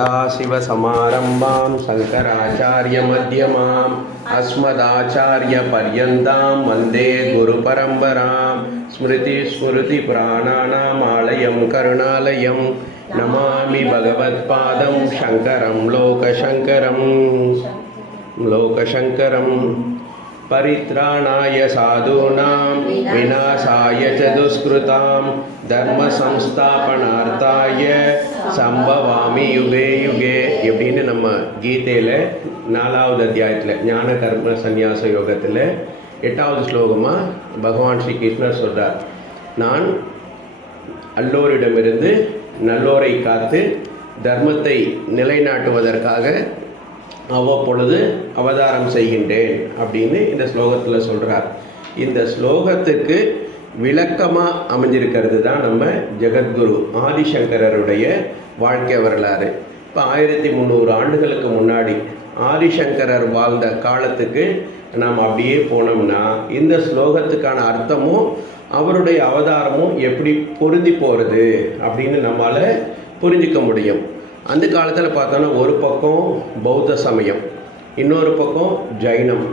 सदाशिवसमारम्भां शङ्कराचार्यमध्यमाम् अस्मदाचार्यपर्यन्तां वन्दे गुरुपरम्परां स्मृतिस्मृतिपुराणानामालयं करुणालयं नमामि भगवत्पादं शङ्करं लोकशङ्करं लोकशङ्करम् परित्राणाय साधूनां विनाशाय च दुष्कृतां धर्मसंस्थापनार्थाय சம்பவாமி யுகே யுகே எப்படின்னு நம்ம கீதையில் நாலாவது அத்தியாயத்தில் ஞான கர்ம சந்நியாச யோகத்தில் எட்டாவது ஸ்லோகமாக பகவான் ஸ்ரீ கிருஷ்ணர் சொல்கிறார் நான் அல்லோரிடமிருந்து நல்லோரை காத்து தர்மத்தை நிலைநாட்டுவதற்காக அவ்வப்பொழுது அவதாரம் செய்கின்றேன் அப்படின்னு இந்த ஸ்லோகத்தில் சொல்கிறார் இந்த ஸ்லோகத்துக்கு விளக்கமாக அமைஞ்சிருக்கிறது தான் நம்ம ஜெகத்குரு ஆதிசங்கரருடைய வாழ்க்கை வரலாறு. இப்போ ஆயிரத்தி முந்நூறு ஆண்டுகளுக்கு முன்னாடி ஆதிசங்கரர் வாழ்ந்த காலத்துக்கு நாம் அப்படியே போனோம்னா இந்த ஸ்லோகத்துக்கான அர்த்தமும் அவருடைய அவதாரமும் எப்படி பொருந்தி போகிறது அப்படின்னு நம்மளால் புரிஞ்சிக்க முடியும். அந்த காலத்தில் பார்த்தோன்னா ஒரு பக்கம் பௌத்த சமயம் இன்னொரு பக்கம் ஜைனம்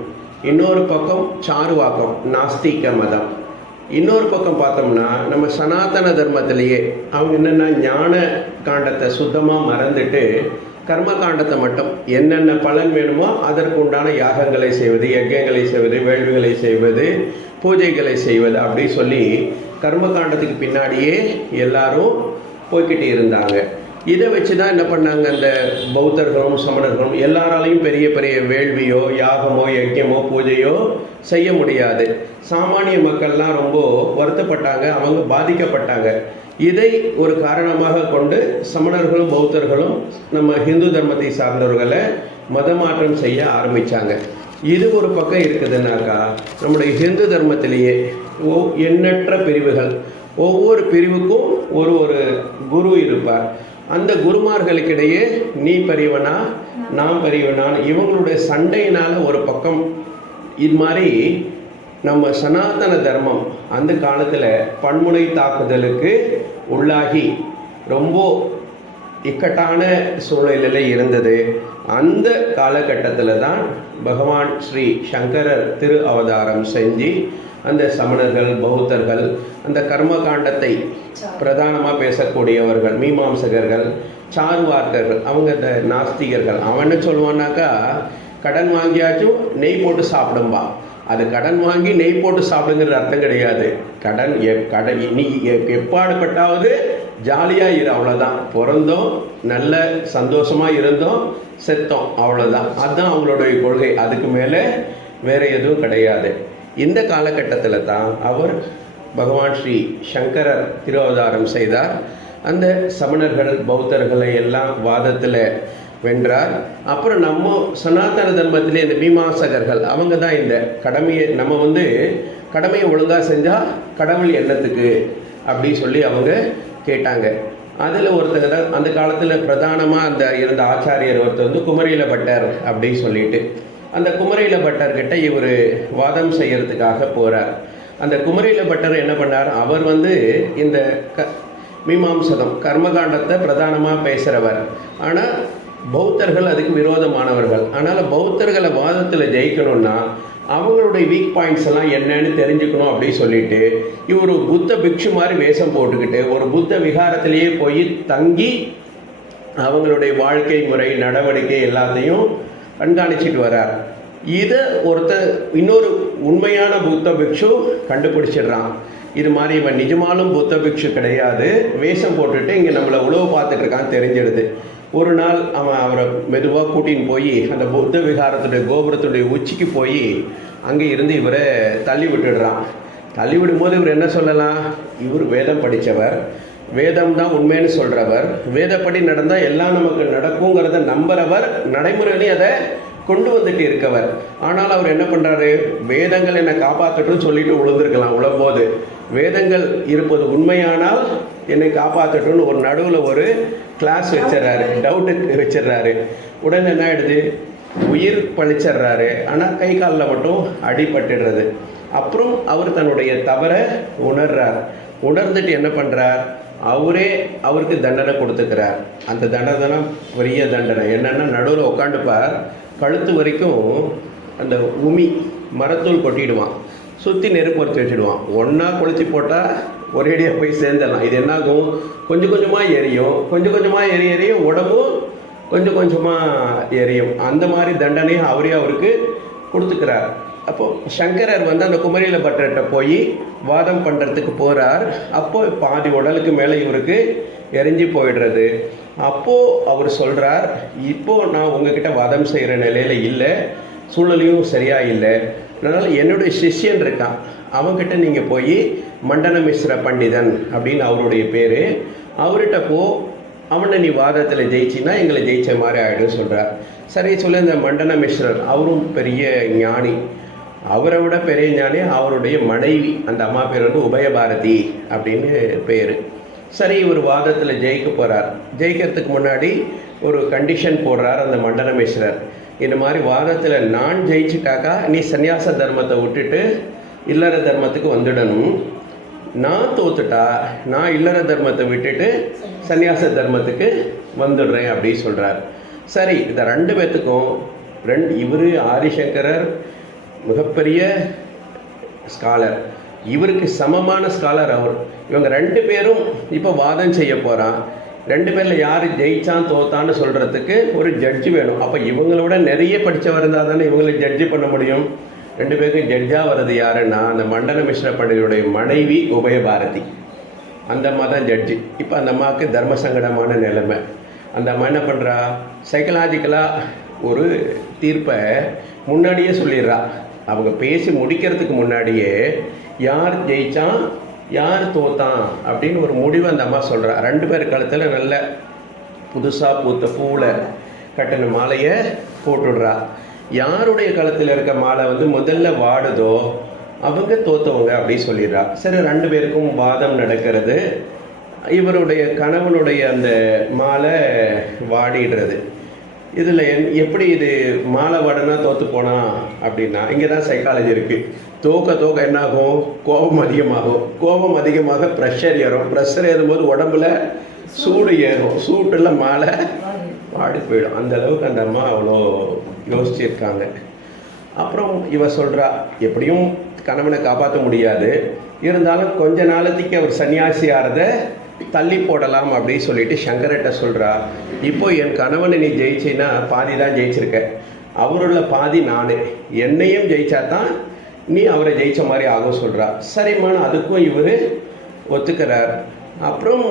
இன்னொரு பக்கம் சாருவாக்கம் நாஸ்திக மதம். இன்னொரு பக்கம் பார்த்தோம்னா நம்ம சனாதன தர்மத்திலேயே அவங்க என்னென்னா ஞான காண்டத்தை சுத்தமாக மறந்துட்டு கர்ம காண்டத்தை மட்டும் என்னென்ன பலன் வேணுமோ அதற்கு உண்டான யாகங்களை செய்வது யஜ்யங்களை செய்வது வேள்விகளை செய்வது பூஜைகளை செய்வது அப்படி சொல்லி கர்ம காண்டத்துக்கு பின்னாடியே எல்லாரும் போய்கிட்டு இருந்தாங்க. இதை வச்சு தான் என்ன பண்ணாங்க அந்த பௌத்தர்களும் சமணர்களும் எல்லாராலையும் பெரிய பெரிய வேள்வியோ யாகமோ யக்கியமோ பூஜையோ செய்ய முடியாது. சாமானிய மக்கள்லாம் ரொம்ப வருத்தப்பட்டாங்க அவங்க பாதிக்கப்பட்டாங்க. இதை ஒரு காரணமாக கொண்டு சமணர்களும் பௌத்தர்களும் நம்ம ஹிந்து தர்மத்தை சார்ந்தவர்களை மதமாற்றம் செய்ய ஆரம்பித்தாங்க இது ஒரு பக்கம் இருக்குதுன்னாக்கா நம்முடைய ஹிந்து தர்மத்திலேயே ஓ எண்ணற்ற பிரிவுகள். ஒவ்வொரு பிரிவுக்கும் ஒரு ஒரு குரு இருப்பார். அந்த குருமார்களுக்கிடையே நீ பெரியவனா நான் பெரியவனா இவங்களுடைய சண்டையினால் ஒரு பக்கம் இது மாதிரி நம்ம சனாதன தர்மம் அந்த காலத்தில் பன்முனை தாக்குதலுக்கு உள்ளாகி ரொம்ப இக்கட்டான சூழலில் இருந்தது. அந்த காலகட்டத்தில் தான் பகவான் ஸ்ரீ சங்கரர் திரு அவதாரம் செஞ்சு அந்த சமணர்கள் பௌத்தர்கள் அந்த கர்ம காண்டத்தை பிரதானமாக பேசக்கூடியவர்கள் மீமாம்சகர்கள் சார்வார்த்தர்கள் அவங்க இந்த நாஸ்திகர்கள். அவன் என்ன சொல்லுவான்னாக்கா கடன் வாங்கியாச்சும் நெய் போட்டு சாப்பிடும்பா. அது கடன் வாங்கி நெய் போட்டு சாப்பிடுங்கிற அர்த்தம் கிடையாது. கடன் எப் கடன் நீ எப்- எப்பாடுபட்டாவது ஜாலியாக இரு அவ்வளோதான் பிறந்தோம் நல்ல சந்தோஷமாக இருந்தோம் செத்தோம் அவ்வளோதான் அதுதான் அவங்களுடைய கொள்கை. அதுக்கு மேலே வேறு எதுவும் கிடையாது. இந்த காலகட்டத்தில் தான் அவர் பகவான் ஸ்ரீ சங்கரர் திருவதாரம் செய்தார். அந்த சமணர்கள் பௌத்தர்களை எல்லாம் வாதத்தில் வென்றார். அப்புறம் நம்ம சனாதன தர்மத்திலே இந்த மீமாசகர்கள் அவங்க தான் இந்த கடமையை நம்ம வந்து கடமையை ஒழுங்காக செஞ்சால் கடவுள் எண்ணத்துக்கு அப்படி சொல்லி அவங்க கேட்டாங்க. அதில் ஒருத்தர் தான் அந்த காலத்தில் பிரதானமாக அந்த இருந்த ஆச்சாரியர் ஒருத்தர் வந்து குமரியில பட்டர் அப்படின்னு சொல்லிட்டு. அந்த குமரியில பட்டர்கிட்ட இவர் வாதம் செய்யறதுக்காக போகிறார் அந்த குமரியில பட்டர் என்ன பண்ணார்? அவர் வந்து இந்த க மீமாம்சகம் கர்மகாண்டத்தை பிரதானமாக பேசுகிறவர் ஆனால் பௌத்தர்கள் அதுக்கு விரோதமானவர்கள். அதனால் பௌத்தர்களை வாதத்தில் ஜெயிக்கணும்னா அவங்களுடைய வீக் பாயிண்ட்ஸ் எல்லாம் என்னன்னு தெரிஞ்சுக்கணும் அப்படின்னு சொல்லிட்டு இவர் புத்த பிக்ஷு மாதிரி வேஷம் போட்டுக்கிட்டு ஒரு புத்த விகாரத்திலேயே போய் தங்கி அவங்களுடைய வாழ்க்கை முறை நடவடிக்கை எல்லாத்தையும் கண்காணிச்சிட்டு வரார். இதை ஒருத்தர் இன்னொரு உண்மையான புத்த பிக்ஷு கண்டுபிடிச்சிடுறான். இது மாதிரி இவன் நிஜமாலும் புத்த பிக்ஷு கிடையாது. வேஷம் போட்டுட்டு இங்கே நம்மளை உழவு பார்த்துட்டு இருக்கான்னு தெரிஞ்சிடுது. ஒரு நாள் அவன் அவரை மெதுவாக கூட்டின்னு போய் அந்த புத்த விகாரத்துடைய கோபுரத்துடைய உச்சிக்கு போய் அங்கே இருந்து இவரை தள்ளி விட்டுடுறான். தள்ளி விடும்போது இவர் என்ன சொல்லலாம்? இவர் வேதம் படித்தவர் வேதம் தான் உண்மைன்னு சொல்கிறவர் வேதப்படி நடந்தால் எல்லாம் நமக்கு நடக்குங்கிறத நம்புறவர் நடைமுறையிலையும் அதை கொண்டு வந்துட்டு இருக்கவர். ஆனால் அவர் என்ன பண்ணுறாரு வேதங்கள் என்னை காப்பாற்றட்டும் சொல்லிட்டு உழுந்திருக்கலாம் உழம்போது. வேதங்கள் இருப்பது உண்மையானால் என்னை காப்பாற்றட்டும்னு ஒரு நடுவில் ஒரு கிளாஸ் வச்சிடறாரு டவுட்டு வச்சிடுறாரு. உடனே என்ன ஆயிடுது? உயிர் பழிச்சிடுறாரு. ஆனால் கை காலில் மட்டும் அடிபட்டுடுறது. அப்புறம் அவர் தன்னுடைய தவறை உணர்றார். உணர்ந்துட்டு என்ன பண்ணுறார் அவரே அவருக்கு தண்டனை கொடுத்துக்கிறார். அந்த தண்டனை பெரிய தண்டனை. என்னென்னா நடுவில் உட்காந்துப்பார் கழுத்து வரைக்கும் அந்த உமி மரத்தூள் கொட்டிடுவான். சுற்றி நெருப்பு வச்சு வச்சுடுவான். ஒன்றா குளிச்சு போட்டால் ஒரேடியாக போய் சேர்ந்துடலாம். இது என்னாகும்? கொஞ்சம் கொஞ்சமாக எரியும். கொஞ்சம் கொஞ்சமாக எரிய எரியும் உடம்பும் கொஞ்சம் கொஞ்சமாக எரியும். அந்த மாதிரி தண்டனையும் அவரே அவருக்கு கொடுத்துக்கிறார். அப்போது சங்கரர் வந்து அந்த குமரியில பட்டர்கிட்ட போய் வாதம் பண்ணுறதுக்கு போகிறார் அப்போ பாதி உடலுக்கு மேலே இவருக்கு எரிஞ்சு போயிடுறது. அப்போது அவர் சொல்கிறார் இப்போது நான் உங்ககிட்ட வாதம் செய்கிற நிலையில் இல்லை சூழலையும் சரியாக இல்லை. அதனால் என்னுடைய சிஷ்யன் இருக்கான். அவங்ககிட்ட நீங்கள் போய் மண்டன மிஸ்ர பண்டிதன் அப்படின்னு அவருடைய பேர். அவர்கிட்ட போ அவனை நீ வாதத்தில் ஜெயிச்சின்னா எங்களை ஜெயிச்ச மாதிரி ஆகிடும் சொல்கிறார் சரி சொல்ல இந்த மண்டன மிஸ்ரர் அவரும் பெரிய ஞானி. அவரை விட பெரிய ஞானி அவருடைய மனைவி அந்த அம்மா பேர் வந்து உபயபாரதி அப்படின்னு பேர். சரி இவர் வாதத்தில் ஜெயிக்க போகிறார் ஜெயிக்கிறதுக்கு முன்னாடி ஒரு கண்டிஷன் போடுறார் அந்த மண்டனமேஸ்வரர் இந்த மாதிரி வாதத்தில் நான் ஜெயிச்சுட்டாக்கா நீ சந்நியாச தர்மத்தை விட்டுட்டு இல்லற தர்மத்துக்கு வந்துடணும். நான் தோத்துட்டா நான் இல்லற தர்மத்தை விட்டுட்டு சந்நியாச தர்மத்துக்கு வந்துடுறேன் அப்படின்னு சொல்கிறார் சரி இந்த ரெண்டு பேர்த்துக்கும் ரெண்டு இவர் ஆரிசங்கரர் மிகப்பெரிய ஸ்காலர் இவருக்கு சமமான ஸ்காலர் அவர். இவங்க ரெண்டு பேரும் இப்போ வாதம் செய்ய போகிறான் ரெண்டு பேரில் யார் ஜெயிச்சான் தோத்தான்னு சொல்கிறதுக்கு ஒரு ஜட்ஜு வேணும். அப்போ இவங்களோட நிறைய படித்தவர் இருந்தால் தானே இவங்களை ஜட்ஜு பண்ண முடியும்? ரெண்டு பேருக்கும் ஜட்ஜாக வர்றது யாருன்னா அந்த மண்டல மிஸ்ர பண்டிகையுடைய மனைவி உபயபாரதி. அந்த அம்மா தான் ஜட்ஜு இப்போ அந்த அம்மாவுக்கு தர்ம சங்கடமான நிலைமை. அந்த அம்மா என்ன பண்ணுறா சைக்கலாஜிக்கலாக ஒரு தீர்ப்பை முன்னாடியே சொல்லிடுறா. அவங்க பேசி முடிக்கிறதுக்கு முன்னாடியே யார் ஜெயிச்சான் யார் தோத்தான் அப்படின்னு ஒரு முடிவு அந்த அம்மா சொல்கிறா ரெண்டு பேர் கழுத்தில் நல்ல புதுசாக பூத்த பூவில் கட்டின மாலையை போட்டுடுறா. யாருடைய கழுத்தில் இருக்க மாலை வந்து முதல்ல வாடுதோ அவங்க தோத்தவங்க அப்படின்னு சொல்லிடுறா. சரி ரெண்டு பேருக்கும் வாதம் நடக்கிறது. இவருடைய கணவனுடைய அந்த மாலை வாடிடுறது. இதில் என் எப்படி இது மாலை வாடனா தோற்று போனா அப்படின்னா இங்கே தான் சைக்காலஜி இருக்குது தோக்க தோக்க என்னாகும்? கோபம் அதிகமாகும். கோபம் அதிகமாக ப்ரெஷர் ஏறும். ப்ரெஷர் ஏறும்போது உடம்புல சூடு ஏறும். சூட்டில் மாலை வாடி போயிடும். அந்த அளவுக்கு அந்த அம்மா அவ்வளோ யோசிச்சிருக்காங்க. அப்புறம் இவ சொல்கிறா எப்படியும் கணவனை காப்பாற்ற முடியாது. இருந்தாலும் கொஞ்ச நாளத்துக்கு அவர் சன்னியாசி ஆறதை தள்ளி போடலாம் அப்படின்னு சொல்லிட்டு சங்கரட்ட சொல்கிறா இப்போ என் கணவனை நீ ஜெயிச்சின்னா பாதி தான் ஜெயிச்சிருக்க. அவருள்ள பாதி நான். என்னையும் ஜெயிச்சா தான் நீ அவரை ஜெயிச்ச மாதிரி ஆகும் சொல்கிறா சரிம்மான அதுக்கும் இவர் ஒத்துக்கிறார். அப்புறம்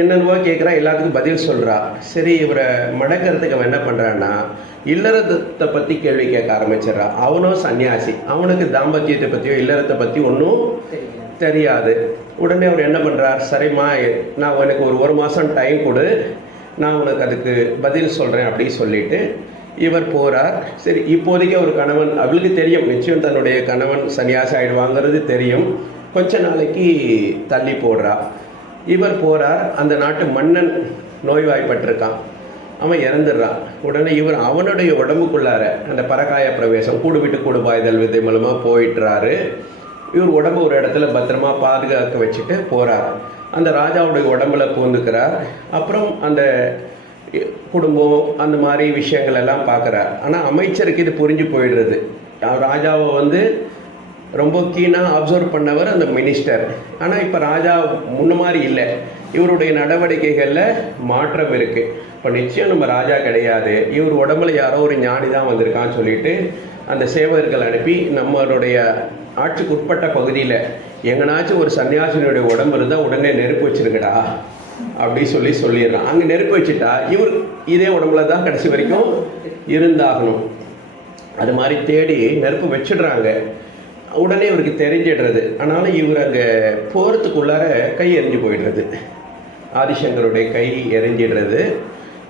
என்னென்னவோ கேட்குறா எல்லாத்துக்கும் பதில் சொல்கிறா சரி இவரை மடக்கிறதுக்கு அவன் என்ன பண்ணுறான்னா இல்லறத்தை பற்றி கேள்வி கேட்க ஆரம்பிச்சிடுறா. அவனும் சன்னியாசி. அவனுக்கு தாம்பத்தியத்தை பற்றியோ இல்லறத்தை பற்றி ஒன்றும் தெரியாது. உடனே அவர் என்ன பண்ணுறார் சரிம்மா நான் உனக்கு ஒரு ஒரு மாதம் டைம் கொடு. நான் உனக்கு அதுக்கு பதில் சொல்கிறேன் அப்படின்னு சொல்லிட்டு இவர் போகிறார் சரி இப்போதைக்கு ஒரு கணவன் அவளுக்கு தெரியும் நிச்சயம் தன்னுடைய கணவன் சன்னியாசி ஆயிடுவாங்கிறது தெரியும். கொஞ்ச நாளைக்கு தள்ளி போடுறா. இவர் போகிறார் அந்த நாட்டு மன்னன் நோய்வாய்ப்பட்டிருக்கான். அவன் இறந்துடுறான். உடனே இவர் அவனுடைய உடம்புக்குள்ளார அந்த பரகாய பிரவேசம் கூடு விட்டு கூடு பாய்தல் விதை மூலமாக போயிட்டுறாரு. இவர் உடம்பு ஒரு இடத்துல பத்திரமா பாதுகாக்க வச்சுட்டு போகிறார் அந்த ராஜாவுடைய உடம்புல பூந்துக்கிறார். அப்புறம் அந்த குடும்பம் அந்த மாதிரி விஷயங்கள் எல்லாம் பார்க்குறார். ஆனால் அமைச்சருக்கு இது புரிஞ்சு போயிடுறது. ராஜாவை வந்து ரொம்ப கீனாக அப்சர்வ் பண்ணவர் அந்த மினிஸ்டர். ஆனால் இப்போ ராஜா முன்ன மாதிரி இல்லை. இவருடைய நடவடிக்கைகளில் மாற்றம் இருக்குது இப்போ நிச்சயம் நம்ம ராஜா கிடையாது. இவர் உடம்புல யாரோ ஒரு ஞானி தான் வந்திருக்கான்னு சொல்லிட்டு அந்த சேவகர்கள் அனுப்பி நம்மளுடைய ஆட்சிக்கு உட்பட்ட பகுதியில் எங்கனாச்சும் ஒரு சன்னியாசினுடைய உடம்பு இருந்தால் உடனே நெருப்பு வச்சிருக்கடா அப்படி சொல்லி சொல்லிடுறான். அங்கே நெருப்பு வச்சுட்டா இவர் இதே உடம்புல தான் கடைசி வரைக்கும் இருந்தாகணும். அது மாதிரி தேடி நெருப்பு வச்சிடுறாங்க. உடனே இவருக்கு தெரிஞ்சிடுறது. ஆனாலும் இவர் அங்கே போகிறதுக்குள்ளார கை எரிஞ்சு போயிடுறது. ஆதிசங்கருடைய கை எரிஞ்சிடுறது.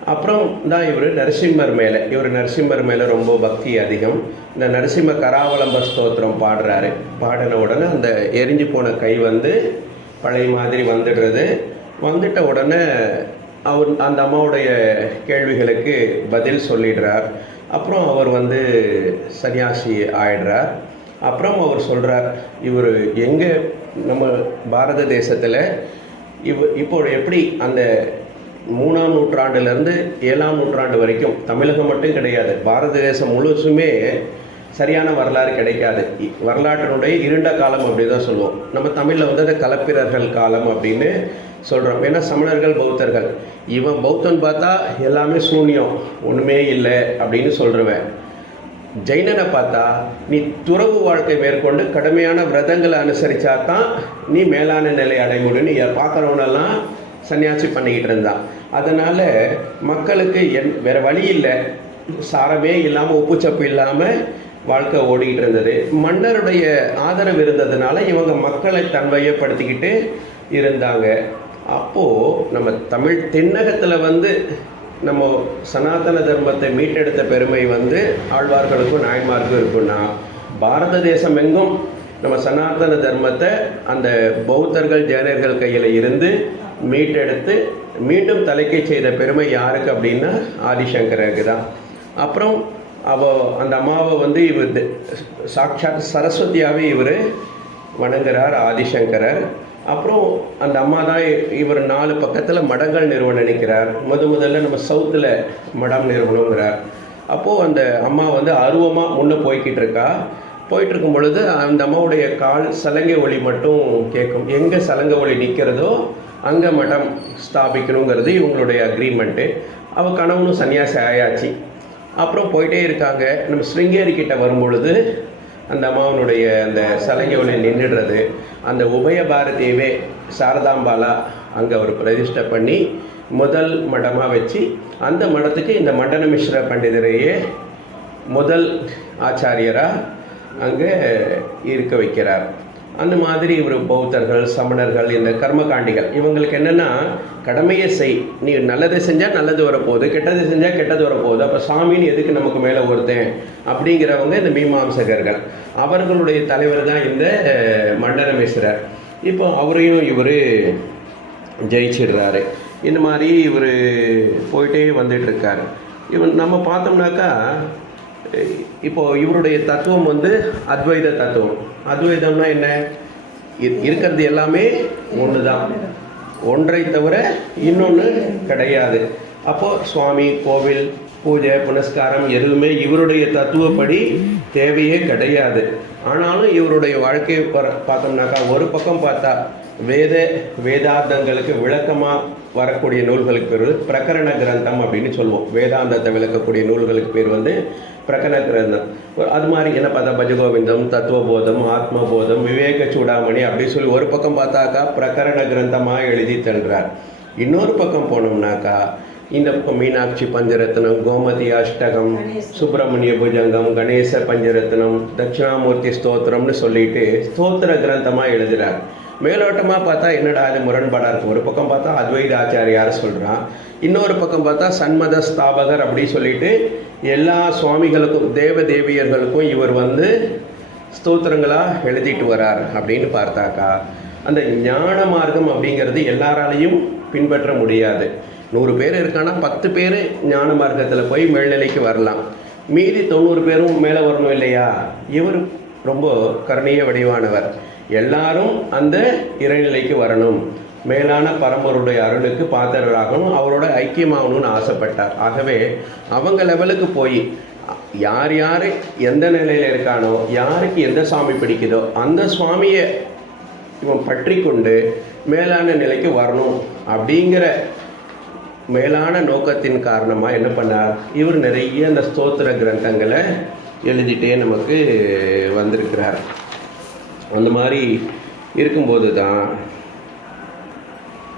அப்புறம் தான் இவர் நரசிம்மர் மேலே. இவர் நரசிம்மர் மேலே ரொம்ப பக்தி அதிகம். இந்த நரசிம்ம கராவலம்ப ஸ்தோத்திரம் பாடுறாரு. பாடின உடனே அந்த எரிஞ்சு போன கை வந்து பழைய மாதிரி வந்துடுறது. வந்துட்ட உடனே அவர் அந்த அம்மாவுடைய கேள்விகளுக்கு பதில் சொல்லிடுறார். அப்புறம் அவர் வந்து சன்னியாசி ஆயிடுறார். அப்புறம் அவர் சொல்கிறார் இவர் எங்கே நம்ம பாரத தேசத்தில் இவ் இப்போ எப்படி அந்த மூணாம் நூற்றாண்டுலேருந்து ஏழாம் நூற்றாண்டு வரைக்கும் தமிழகம் மட்டும் கிடையாது. பாரத தேசம் முழுசுமே சரியான வரலாறு கிடைக்காது. இ- வரலாற்றினுடைய இருண்ட காலம் அப்படி தான் சொல்லுவோம். நம்ம தமிழில் வந்து அந்த கலப்பிரர்கள் காலம் அப்படின்னு சொல்கிறோம் ஏன்னா சமணர்கள் பௌத்தர்கள். இவன் பௌத்தன் பார்த்தா எல்லாமே சூன்யம் ஒன்றுமே இல்லை அப்படின்னு சொல்கிறவன் ஜெயினனை பார்த்தா நீ துறவு வாழ்க்கை மேற்கொண்டு கடுமையான விரதங்களை அனுசரிச்சா தான் நீ மேலான நிலை அடைய முடியும்னு பார்க்குறவனெல்லாம் சன்னியாசி பண்ணிக்கிட்டு இருந்தான். அதனால் மக்களுக்கு என் வேறு வழி இல்லை. சாரமே இல்லாமல் உப்புச்சப்பு இல்லாமல் வாழ்க்கை ஓடிக்கிட்டு இருந்தது. மன்னருடைய ஆதரவு இருந்ததுனால இவங்க மக்களை தன்வயப்படுத்திக்கிட்டு இருந்தாங்க. அப்போது நம்ம தமிழ் தென்னகத்தில் வந்து நம்ம சனாதன தர்மத்தை மீட்டெடுத்த பெருமை வந்து ஆழ்வார்களுக்கும் நாயன்மாருக்கும் இருக்குன்னா பாரத தேசம் எங்கும் நம்ம சனாதன தர்மத்தை அந்த பௌத்தர்கள் ஜேனர்கள் கையில் இருந்து மீட்டெடுத்து மீண்டும் தலைக்கை செய்த பெருமை யாருக்கு அப்படின்னா ஆதிசங்கருக்கு தான். அப்புறம் அவ அந்த அம்மாவை வந்து இவர் சாட்சாத் சரஸ்வதியாகவே இவர் வணங்குறார் ஆதிசங்கரர். அப்புறம் அந்த அம்மா தான் இவர் நாலு பக்கத்தில் மடங்கள் நிறுவ நினைக்கிறார். முத முதல்ல நம்ம சவுத்தில் மடம் நிறுவனங்கிறார் அப்போது அந்த அம்மா வந்து அருவமாக முன்னே போய்கிட்டு இருக்கா. போயிட்டு இருக்கும் பொழுது அந்த அம்மாவுடைய கால் சலங்கை ஒளி மட்டும் கேட்கும். எங்கே சலங்கை ஒளி நிற்கிறதோ அங்கே மடம் ஸ்தாபிக்கணுங்கிறது இவங்களுடைய அக்ரிமெண்ட்டு அவள் கணவனும் சன்னியாசி ஆயாச்சு. அப்புறம் போயிட்டே இருக்காங்க. நம்ம ஸ்ருங்கேரி கிட்ட வரும்பொழுது அந்த அம்மாவனுடைய அந்த சலங்கை நின்றுடுறது. அந்த உபய பாரதியவே சாரதாம்பாலா அங்கே அவர் பிரதிஷ்டை பண்ணி முதல் மடமாக வச்சு அந்த மடத்துக்கு இந்த மண்டன மிஸ்ர பண்டிதரையே முதல் ஆச்சாரியராக அங்கே இருக்க வைக்கிறார். அந்த மாதிரி இவர் பௌத்தர்கள் சமணர்கள் இந்த கர்மகாண்டிகள் இவங்களுக்கு என்னென்னா கடமையை செய். நீ நல்லதை செஞ்சால் நல்லது வரப்போகுது கெட்டது செஞ்சால் கெட்டது வரப்போகுது. அப்போ சாமின்னு எதுக்கு நமக்கு மேலே ஒருத்தன் அப்படிங்கிறவங்க இந்த மீமாம்சகர்கள். அவர்களுடைய தலைவர் தான் இந்த அஹ், இப்போ அவரையும் இவர் ஜெயிச்சிடுறாரு. இந்த மாதிரி இவர் போயிட்டே வந்துட்டு இவன் நம்ம பார்த்தோம்னாக்கா இப்போது இப்போ இவருடைய தத்துவம் வந்து அத்வைத தத்துவம். அத்வைதம்னா என்ன? இ- இருக்கிறது எல்லாமே ஒன்று தான் ஒன்றை தவிர இன்னொன்று கிடையாது. அப்போது சுவாமி கோவில் பூஜை புனஸ்காரம் எதுவுமே இவருடைய தத்துவப்படி தேவையே கிடையாது. ஆனாலும் இவருடைய வாழ்க்கையை பார்த்தோம்னாக்கா ஒரு பக்கம் பார்த்தா வேத வேதாந்தங்களுக்கு விளக்கமாக வரக்கூடிய நூல்களுக்கு பேர் வந்து பிரகரண கிரந்தம் அப்படின்னு சொல்லுவோம். வேதாந்தத்தை விளக்கக்கூடிய நூல்களுக்கு பேர் வந்து பிரகரண கிரந்தம். அது மாதிரி என்ன பார்த்தா பஜகோவிந்தம் தத்துவபோதம் ஆத்மபோதம் விவேக சூடாமணி அப்படின்னு சொல்லி ஒரு பக்கம் பார்த்தாக்கா பிரகரண கிரந்தமாக எழுதி தள்ளுறார். இன்னொரு பக்கம் போனோம்னாக்கா இந்த பக்கம் மீனாட்சி பஞ்சரத்னம் கோமதி அஷ்டகம் சுப்பிரமணிய புஜங்கம் கணேச பஞ்சரத்னம் தட்சிணாமூர்த்தி ஸ்தோத்திரம்னு சொல்லிட்டு ஸ்தோத்திர கிரந்தமாக எழுதுகிறார் மேலோட்டமாக பார்த்தா என்னடா அது முரண்பாடாக இருக்கும் ஒரு பக்கம் பார்த்தா அத்வைத ஆச்சாரியார் சொல்கிறான் இன்னொரு பக்கம் பார்த்தா சன்மத ஸ்தாபகர் அப்படின்னு சொல்லிட்டு எல்லா சுவாமிகளுக்கும் தேவ தேவியர்களுக்கும் இவர் வந்து ஸ்தோத்திரங்களாக எழுதிட்டு வரார் அப்படின்னு பார்த்தாக்கா. அந்த ஞான மார்க்கம் அப்படிங்கிறது எல்லாராலையும் பின்பற்ற முடியாது. நூறு பேர் இருக்கானா பத்து பேர் ஞான மார்க்கத்தில் போய் மேல்நிலைக்கு வரலாம். மீதி தொண்ணூறு பேரும் மேலே வரணும் இல்லையா? இவர் ரொம்ப கருணைய வடிவானவர். எல்லாரும் அந்த இறைநிலைக்கு வரணும். மேலான பரம்பருடைய அருளுக்கு பாத்திரராகணும். அவரோட ஐக்கியமாகணும்னு ஆசைப்பட்டார். ஆகவே அவங்க லெவலுக்கு போய் யார் யார் எந்த நிலையில் இருக்கானோ யாருக்கு எந்த சுவாமி பிடிக்குதோ அந்த சுவாமியை இவன் பற்றி கொண்டு மேலான நிலைக்கு வரணும் அப்படிங்கிற மேலான நோக்கத்தின் காரணமாக என்ன பண்ணார்? இவர் நிறைய அந்த ஸ்தோத்திர கிரந்தங்களை எழுதிட்டே நமக்கு வந்திருக்கிறார். அந்த மாதிரி இருக்கும்போது தான்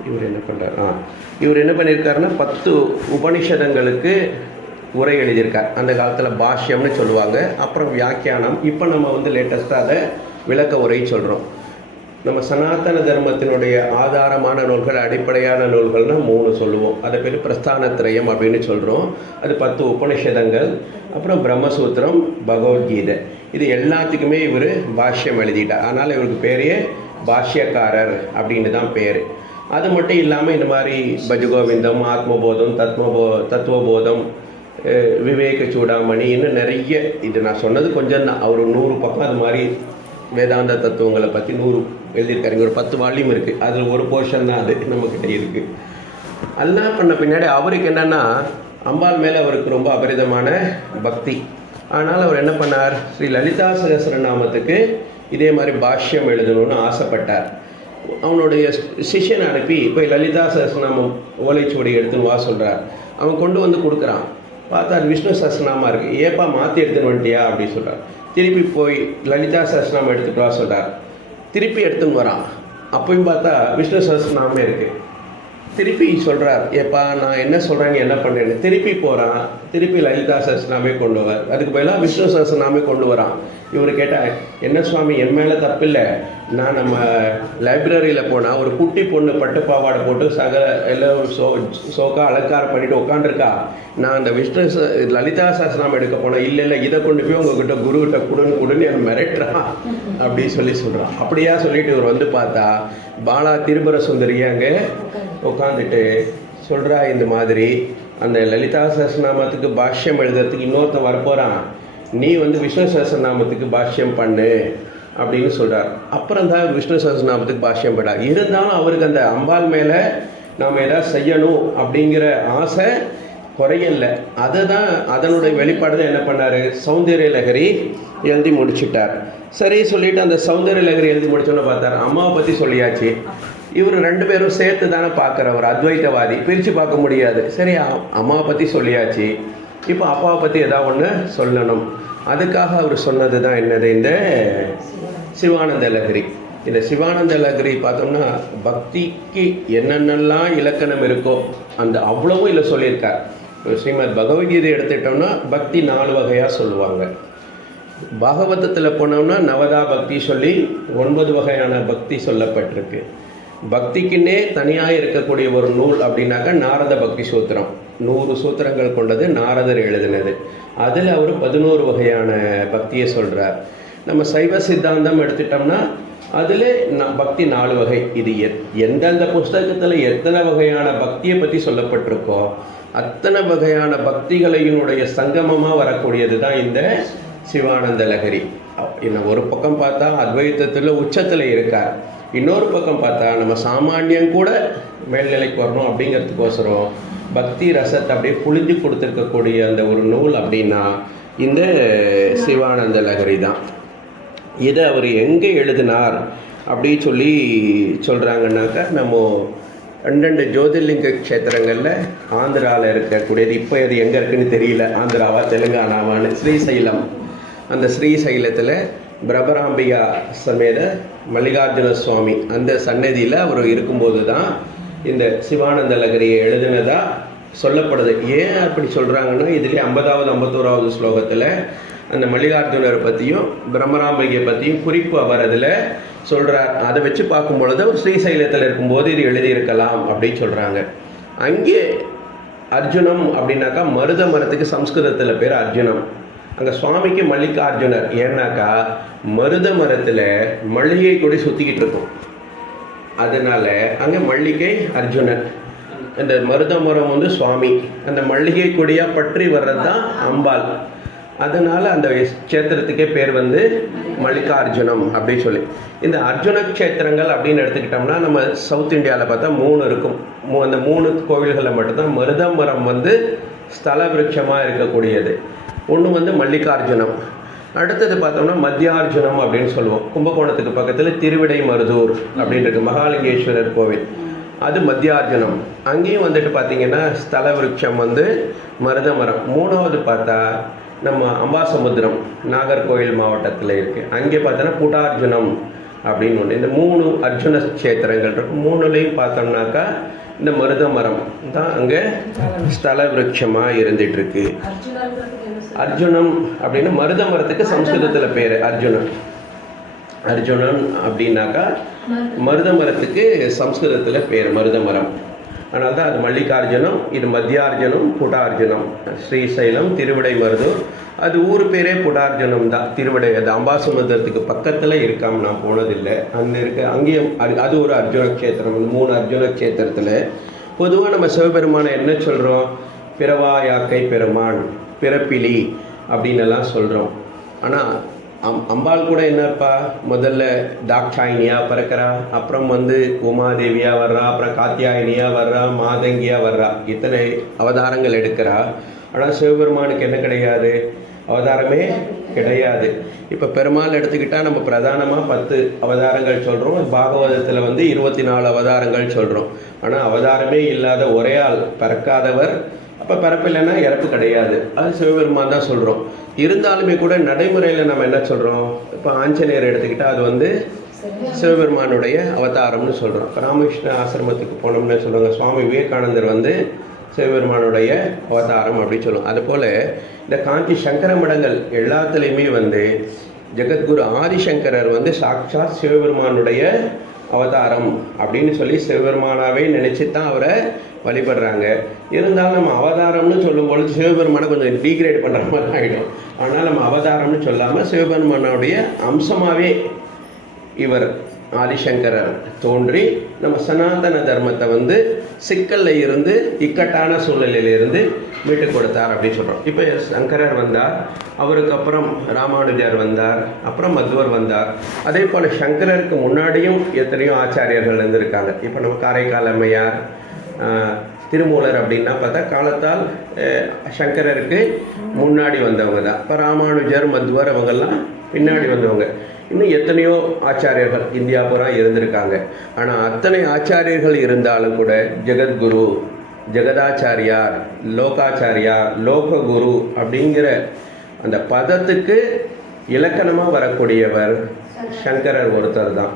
இவர் என்ன பண்ணுறார் ஆ இவர் என்ன பண்ணியிருக்காருன்னா பத்து உபனிஷதங்களுக்கு உரை எழுதியிருக்கார். அந்த காலத்தில் பாஷ்யம்னு சொல்லுவாங்க. அப்புறம் வியாக்கியானம். இப்போ நம்ம வந்து லேட்டஸ்ட்டாக அதை விளக்க உரை சொல்கிறோம் நம்ம சனாதன தர்மத்தினுடைய ஆதாரமான நூல்கள் அடிப்படையான நூல்கள்னால் மூணு சொல்லுவோம். அதை பேர் பிரஸ்தான திரயம் அப்படின்னு சொல்கிறோம் அது பத்து உபனிஷதங்கள். அப்புறம் பிரம்மசூத்திரம் பகவத்கீதை. இது எல்லாத்துக்குமே இவர் பாஷ்யம் எழுதிட்டார். அதனால் இவருக்கு பேரே பாஷ்யக்காரர் அப்படின்னு தான் பேர். அது மட்டும் இல்லாமல் இந்த மாதிரி பஜகோவிந்தம் ஆத்மபோதம் தத்மபோ தத்துவபோதம் விவேக சூடாமணி இன்னும் நிறைய இது நான் சொன்னது கொஞ்சம் தான். அவர் நூறு பக்கம் அது மாதிரி வேதாந்த தத்துவங்களை பற்றி நூறு எழுதியிருக்காருங்க ஒரு பத்து வால்யூம் இருக்குது அதில் ஒரு போர்ஷன் தான் அது. நம்மக்கிட்ட இருக்குது எல்லாம் பண்ண பின்னாடி அவருக்கு என்னென்னா அம்பாள் மேலே அவருக்கு ரொம்ப அபரிதமான பக்தி. ஆனால் அவர் என்ன பண்ணார்? ஸ்ரீ லலிதா சகஸ்ரநாமத்துக்கு இதே மாதிரி பாஷ்யம் எழுதணும்னு ஆசைப்பட்டார். அவனுடைய சிஷ்யன் அனுப்பி போய் லலிதா சகசரநாமம் ஓலைச்சுவடி எடுத்துன்னு வா சொல்கிறார் அவன் கொண்டு வந்து கொடுக்குறான். பார்த்தா அது விஷ்ணு சகசரநாமா இருக்குது ஏப்பா மாற்றி எடுத்துன்னு வந்துட்டியா? அப்படின்னு சொல்கிறார் திருப்பி போய் லலிதா சகசரநாமம் எடுத்துகிட்டு வா சொல்கிறார் திருப்பி எடுத்துன்னு வரான். அப்பயும் பார்த்தா விஷ்ணு சகசரநாமே இருக்குது திருப்பி சொல்கிறார் ஏப்பா நான் என்ன சொல்கிறேன் என்ன பண்ணுறேன்னு திருப்பி போகிறான் திருப்பி லலிதா சஹஸ்ரநாமே கொண்டு வர அதுக்கு பதிலாக விஷ்ணு சஹஸ்ரநாமே கொண்டு வரான். இவர் கேட்டால் என்ன சுவாமி என் மேலே தப்பில்லை நான் நம்ம லைப்ரரியில் போனால் ஒரு குட்டி பொண்ணு பட்டு பாவாடை போட்டு சக எல்லாம் சோ சோக்கா அலங்காரம் பண்ணிட்டு உட்காந்துருக்கா நான் அந்த விஷ்ணு ச- லலிதா சாஸ்திரம் எடுக்க போனேன் இல்லை இல்லை இதை கொண்டு போய் உங்ககிட்ட குருகிட்ட கொடுன்னு கொடுன்னு என் மிரட்டுறான் அப்படின்னு சொல்லி சொல்கிறான் அப்படியா சொல்லிட்டு இவர் வந்து பார்த்தா பாலா திருபுர சுந்தரி அங்கே உட்காந்துட்டு சொல்கிறா இந்த மாதிரி. அந்த லலிதா சஹஸ்ரநாமத்துக்கு பாஷ்யம் எழுதுறதுக்கு இன்னொருத்தன் வரப்போகிறான் நீ வந்து விஷ்ணு சஹஸ்ரநாமத்துக்கு பாஷ்யம் பண்ணு அப்படின்னு சொல்கிறார் அப்புறம் தான் விஷ்ணு சஹஸ்ரநாமத்துக்கு பாஷ்யம் பண்ணார் இருந்தாலும் அவருக்கு அந்த அம்பாள் மேலே நாம் ஏதாவது செய்யணும் அப்படிங்கிற ஆசை குறையல அதை தான் அதனுடைய வெளிப்பாடு தான் என்ன பண்ணார்? சௌந்தர்ய லகரி எழுதி முடிச்சிட்டார். சரி சொல்லிவிட்டு அந்த சௌந்தர்ய லகரி எழுதி முடிச்சோன்னு பார்த்தார். அம்மாவை பற்றி சொல்லியாச்சு. இவர் ரெண்டு பேரும் சேர்த்து தானே பார்க்குறவர். அத்வைத்தவாதி. பிரித்து பார்க்க முடியாது. சரி அம்மாவை பற்றி சொல்லியாச்சு. இப்போ அப்பாவை பற்றி ஏதாவது ஒன்று சொல்லணும். அதுக்காக அவர் சொன்னது தான் என்னது? இந்த சிவானந்த லகரி இந்த சிவானந்த லகரி பார்த்தோம்னா பக்திக்கு என்னென்னலாம் இலக்கணம் இருக்கோ அந்த அவ்வளவும் இதில் சொல்லியிருக்கார். ஸ்ரீமத் பகவத்கீதை எடுத்துட்டோம்னா பக்தி நாலு வகையாக சொல்லுவாங்க. பாகவதத்தில் போனோம்னா நவதா பக்தி சொல்லி ஒன்பது வகையான பக்தி சொல்லப்பட்டிருக்கு. பக்திக்குன்னே தனியாக இருக்கக்கூடிய ஒரு நூல் அப்படின்னாக்கா நாரத பக்தி சூத்திரம். நூறு சூத்திரங்கள் கொண்டது நாரதர் எழுதினது. அதில் அவர் பதினோரு வகையான பக்தியை சொல்கிறார் நம்ம சைவ சித்தாந்தம் எடுத்துட்டோம்னா அதில் ந- பக்தி நாலு வகை. இது எத் எந்தெந்த புஸ்தகத்தில் எத்தனை வகையான பக்தியை பற்றி சொல்லப்பட்டிருக்கோ அத்தனை வகையான பக்திகளையினுடைய சங்கமமாக வரக்கூடியது தான் இந்த சிவானந்த லகரி. அப்~ ஒரு பக்கம் பார்த்தா அத்வைத்தத்தில் உச்சத்தில் இருக்கார். இன்னொரு பக்கம் பார்த்தா நம்ம சாமானியம் கூட மேல்நிலைக்கு வரணும் அப்படிங்கிறதுக்கோசரம் பக்தி ரசத்தை அப்படியே புழிஞ்சு கொடுத்துருக்கக்கூடிய அந்த ஒரு நூல் அப்படின்னா இந்த சிவானந்த லகரி தான். இதை அவர் எங்கே எழுதினார் அப்படி சொல்லி சொல்கிறாங்கன்னாக்கா நம்ம ரெண்டு ஜோதிர்லிங்க க்ஷேத்திரங்களில் ஆந்திராவில் இருக்கக்கூடியது இப்போ அது எங்கே இருக்குன்னு தெரியல. ஆந்திராவா தெலுங்கானாவான்னு. ஸ்ரீசைலம். அந்த ஸ்ரீசைலத்தில் பிரபராம்பிகா சமேத மல்லிகார்ஜுன சுவாமி அந்த சன்னதியில் அவர் இருக்கும்போது தான் இந்த சிவானந்த லகரியை எழுதினதாக சொல்லப்படுது. ஏன் அப்படி சொல்கிறாங்கன்னா இதுலேயே ஐம்பதாவது ஐம்பத்தோராவது ஸ்லோகத்தில் அந்த மல்லிகார்ஜுனர் பற்றியும் பிரம்மராம்பிகை பற்றியும் குறிப்பு அவர் அதில் சொல்கிறார் அதை வச்சு பார்க்கும் பொழுது அவர் ஸ்ரீசைலத்தில் இருக்கும்போது இது எழுதியிருக்கலாம் அப்படின்னு சொல்கிறாங்க அங்கே அர்ஜுனம் அப்படின்னாக்கா மருத மரத்துக்கு சம்ஸ்கிருதத்தில் பேர் அர்ஜுனம். அங்கே சுவாமிக்கு மல்லிகார்ஜுனர். ஏன்னாக்கா மருத மரத்தில் மல்லிகை கொடி சுற்றிக்கிட்டு இருக்கும். அதனால அங்கே மல்லிகை அர்ஜுனன் இந்த மருத மரம் வந்து சுவாமி அந்த மல்லிகை கொடியாக பற்றி வர்றது தான் அம்பாள். அதனால அந்த க்ஷேத்திரத்துக்கே பேர் வந்து மல்லிகார்ஜுனம் அப்படின்னு சொல்லி. இந்த அர்ஜுன க்ஷேத்திரங்கள் அப்படின்னு எடுத்துக்கிட்டோம்னா நம்ம சவுத் இந்தியாவில் பார்த்தா மூணு இருக்கும். மூ- அந்த மூணு கோவில்களில் மட்டும்தான் மருத மரம் வந்து ஸ்தல விருட்சமாக இருக்கக்கூடியது. ஒன்று வந்து மல்லிகார்ஜுனம். அடுத்தது பார்த்தோம்னா மத்தியார்ஜுனம் அப்படின்னு சொல்லுவோம். கும்பகோணத்துக்கு பக்கத்தில் திருவிடை மருதூர் அப்படின்றது மகாலிங்கேஸ்வரர் கோவில். அது மத்தியார்ஜுனம் அங்கேயும் வந்துட்டு பார்த்தீங்கன்னா ஸ்தல விருட்சம் வந்து மருத மரம். மூணாவது பார்த்தா நம்ம அம்பாசமுத்திரம் நாகர்கோவில் மாவட்டத்தில் இருக்குது அங்கே பார்த்தோன்னா புட்டார்ஜுனம் அப்படின்னு ஒன்று இந்த மூணு அர்ஜுன கஷேத்திரங்கள் இருக்கும் மூணுலேயும் பார்த்தோம்னாக்கா இந்த மருத மரம் தான் அங்கே ஸ்தல விருட்சமாக இருந்துட்டு இருக்கு அர்ஜுனன்றதுக்கு என்ன சொல்றது? அர்ஜுனம் அப்படின்னு மருத மரத்துக்கு சம்ஸ்கிருதத்தில் பேர் அர்ஜுனன். அர்ஜுனன் அப்படின்னாக்கா மருத மரத்துக்கு சம்ஸ்கிருதத்தில் பேர் மருத மரம். அதனால தான் அது மல்லிகார்ஜுனம் இது மத்தியார்ஜுனம் புடார்ஜுனம். ஸ்ரீசைலம் திருவிடை மருதூர். அது ஊர் பேரே புடார்ஜுனம் தான். திருவிடை அது அம்பாசமுத்திரத்துக்கு பக்கத்தில் இருக்காம நான் போனதில்லை. அங்கே இருக்க அங்கேயும் அது அது ஒரு அர்ஜுன க்ஷேத்திரம் மூணு அர்ஜுன க்ஷேத்திரத்தில் பொதுவாக நம்ம சிவபெருமானை என்ன சொல்கிறோம் பிறவா யாக்கை பெருமான். பிறப்பிலி அப்படின்னு எல்லாம் சொல்கிறோம் ஆனால் அம் அம்பாள் கூட என்னப்பா? முதல்ல தாக்ஷாயினியாக பிறக்கிறா அப்புறம் வந்து உமாதேவியாக வர்றா அப்புறம் காத்தியாயினியாக வர்றா மாதங்கியாக வர்றா. இத்தனை அவதாரங்கள் எடுக்கிறா. ஆனால் சிவபெருமானுக்கு என்ன கிடையாது? அவதாரமே கிடையாது. இப்போ பெருமாள் எடுத்துக்கிட்டால் நம்ம பிரதானமாக பத்து அவதாரங்கள் சொல்கிறோம் பாகவதத்தில் வந்து இருபத்தி நாலு அவதாரங்கள் சொல்கிறோம் ஆனால் அவதாரமே இல்லாத ஒரே ஆள் பிறக்காதவர் அப்போ பிறப்பில்லைன்னா இறப்பு கிடையாது. அது சிவபெருமான் தான் சொல்கிறோம் இருந்தாலுமே கூட நடைமுறையில் நம்ம என்ன சொல்கிறோம் இப்போ ஆஞ்சநேயர் எடுத்துக்கிட்டால் அது வந்து சிவபெருமானுடைய அவதாரம்னு சொல்கிறோம் ராமகிருஷ்ண ஆசிரமத்துக்கு போனோம்னு சொல்லுவாங்க. சுவாமி விவேகானந்தர் வந்து சிவபெருமானுடைய அவதாரம் அப்படின்னு சொல்லுவோம் அதுபோல் இந்த காஞ்சி சங்கர மடங்கள் எல்லாத்துலேயுமே வந்து ஜெகத்குரு ஆதிசங்கரர் வந்து சாட்சாத் சிவபெருமானுடைய அவதாரம் அப்படின்னு சொல்லி சிவபெருமானாவே நினச்சி தான் அவரை வழிபடுறாங்க. இருந்தாலும் நம்ம அவதாரம்னு சொல்லும்பொழுது சிவபெருமானை கொஞ்சம் டீக்ரேட் பண்ணுற மாதிரி ஆகிடும் ஆனால் நம்ம அவதாரம்னு சொல்லாமல் சிவபெருமானுடைய அம்சமாகவே இவர் ஆதிசங்கரர் தோன்றி நம்ம சனாதன தர்மத்தை வந்து சிக்கலில் இருந்து இக்கட்டான சூழ்நிலையிலிருந்து மீட்டு கொடுத்தார் அப்படின்னு சொல்கிறோம் இப்போ சங்கரர் வந்தார் அவருக்கு அப்புறம் ராமானுஜர் வந்தார் அப்புறம் மத்வர் வந்தார். அதே போல் சங்கரருக்கு முன்னாடியும் எத்தனையோ ஆச்சாரியர்கள் இருந்திருக்காங்க. இப்போ நம்ம காரைக்கால் அம்மையார் திருமூலர் அப்படின்னா பார்த்தா காலத்தால் சங்கரருக்கு முன்னாடி வந்தவங்க தான். இப்போ ராமானுஜர் மத்வர் அவங்கெல்லாம் பின்னாடி வந்தவங்க. இன்னும் எத்தனையோ ஆச்சாரியர்கள் இந்தியா பூரா இருந்திருக்காங்க. ஆனால் அத்தனை ஆச்சாரியர்கள் இருந்தாலும் கூட ஜெகத்குரு ஜெகதாச்சாரியார் லோகாச்சாரியார் லோககுரு அப்படிங்கிற அந்த பதத்துக்கு இலக்கணமாக வரக்கூடியவர் சங்கரர் ஒருத்தர் தான்.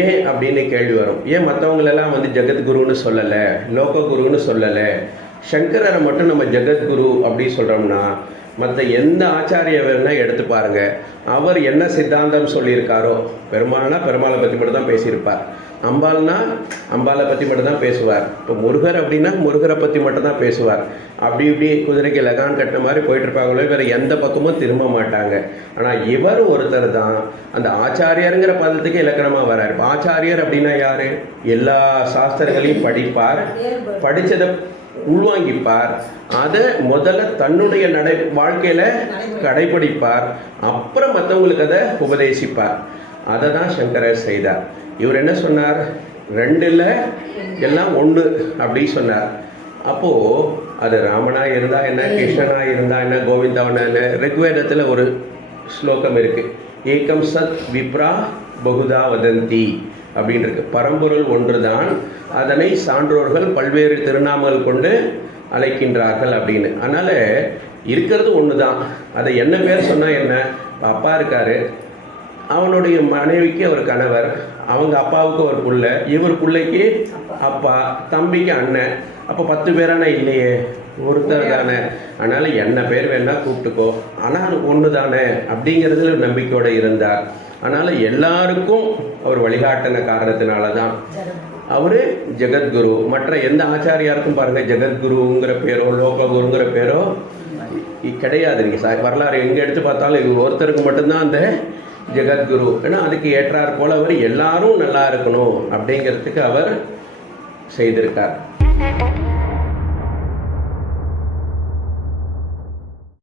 ஏன் அப்படின்னு கேள்வி வரும். ஏன் மற்றவங்களெல்லாம் வந்து ஜெகத்குருன்னு சொல்லலை லோககுருன்னு சொல்லலை? சங்கரரை மட்டும் நம்ம ஜெகத்குரு அப்படின்னு சொல்கிறோம்னா மற்ற எந்த ஆச்சாரிய வேணா எடுத்து பாருங்க. அவர் என்ன சித்தாந்தம் சொல்லியிருக்காரோ பெருமாள்னா பெருமாளை பற்றி மட்டும் தான் பேசியிருப்பார். அம்பாள்னா அம்பாளை பற்றி மட்டும் தான் பேசுவார். இப்போ முருகர் அப்படின்னா முருகரை பற்றி மட்டும் தான் பேசுவார். அப்படி இப்படி குதிரைக்கு லகான் கட்டின மாதிரி போயிட்டு இருப்பாங்களோ வேறு எந்த பக்கமும் திரும்ப மாட்டாங்க. ஆனால் இவர் ஒருத்தர் தான் அந்த ஆச்சாரியருங்கிற பதத்துக்கு இலக்கணமாக வராரு. இப்போ ஆச்சாரியர் அப்படின்னா யாரு? எல்லா சாஸ்திரங்களையும் படிப்பார். படித்ததை உள்வாங்கிப்பார். அதை முதல்ல தன்னுடைய நடை வாழ்க்கையில கடைபிடிப்பார். அப்புறம் மற்றவங்களுக்கு அதை உபதேசிப்பார். அதை தான் சங்கரர் செய்தார். இவர் என்ன சொன்னார்? ரெண்டுல எல்லாம் ஒன்று அப்படி சொன்னார். அப்போ அது ராமனா இருந்தா என்ன கிருஷ்ணனா இருந்தா என்ன கோவிந்தாவனா என்ன ரிக்வேதத்தில் ஒரு ஸ்லோகம் இருக்கு. ஏகம் சத் விப்ரா பகுதா வதந்தி. அப்படின்னு இருக்கு பரம்பொருள் ஒன்றுதான். அதனை சான்றோர்கள் பல்வேறு திருநாமங்கள் கொண்டு அழைக்கின்றார்கள் அப்படின்னு. அதனால இருக்கிறது ஒன்று தான் அதை என்ன பேர் சொன்னால் என்ன? அப்பா இருக்காரு. அவனுடைய மனைவிக்கு அவர் கணவர். அவங்க அப்பாவுக்கு ஒரு பிள்ளை. இவர் பிள்ளைக்கு அப்பா தம்பிக்கு அண்ணன். அப்போ பத்து பேரான இல்லையே? ஒருத்தர் தானே. அதனால என்ன பேர் வேணா கூப்பிட்டுக்கோ. ஆனால் ஒன்று தானே அப்படிங்கிறதுல நம்பிக்கையோடு இருந்தார். அதனால் எல்லாருக்கும் அவர் வழிகாட்டின காரணத்தினால தான் அவர் ஜெகத்குரு. மற்ற எந்த ஆச்சாரியாருக்கும் பாருங்கள் ஜெகத்குருங்கிற பேரோ லோககுருங்கிற பேரோ கிடையாது. நீங்கள் சா- வரலாறு எங்கே எடுத்து பார்த்தாலும் இது ஒருத்தருக்கு மட்டும்தான் அந்த ஜெகத்குரு. ஏன்னா அதுக்கு ஏற்றார் போல அவர் எல்லாரும் நல்லா இருக்கணும் அப்படிங்கிறதுக்கு அவர் செய்திருக்கார்.